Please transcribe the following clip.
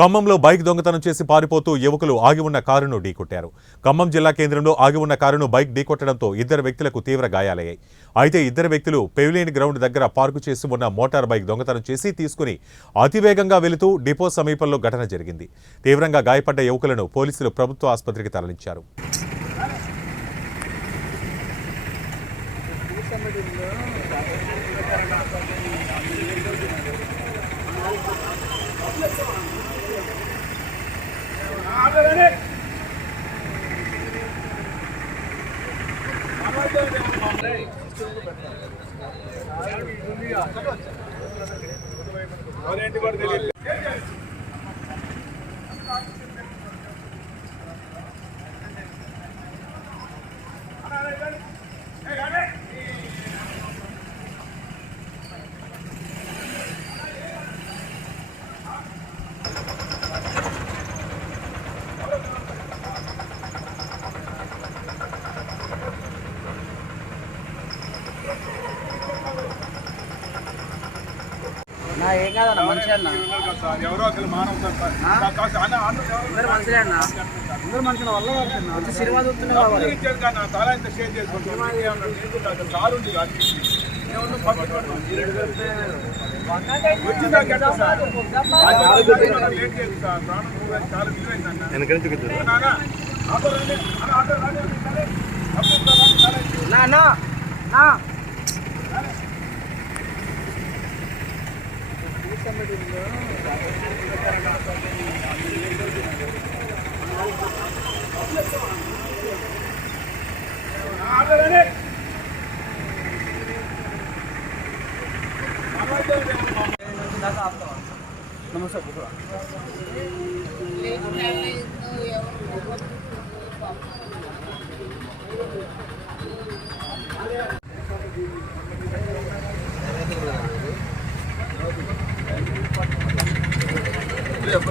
ఖమ్మంలో బైక్ దొంగతనం చేసి పారిపోతూ యువకులు ఆగి ఉన్న కారును ఢీకొట్టారు. ఖమ్మం జిల్లా కేంద్రంలో ఆగి ఉన్న కారును బైక్ ఢీకొట్టడంతో ఇద్దరు వ్యక్తులకు తీవ్ర గాయాలయ్యాయి. అయితే ఇద్దరు వ్యక్తులు పెవిలియన్ గ్రౌండ్ దగ్గర పార్కు చేసి ఉన్న మోటార్ బైక్ దొంగతనం చేసి తీసుకుని అతివేగంగా వెళుతూ డిపో సమీపంలో ఘటన జరిగింది. తీవ్రంగా గాయపడ్డ యువకులను పోలీసులు ప్రభుత్వ ఆసుపత్రికి తరలించారు. నా ఏం కాదన్న మంచిగా అన్న ఎవరో అసలు మానవుతారు అందరు మంచిగా అన్న అందరు మంచిగా వల్ల మంచి సినిమా చూస్తున్నా చాలా ఇంత షేర్ చేసుకుంటున్నాను కారు ఉంది నమస్తే ఎప్పుడు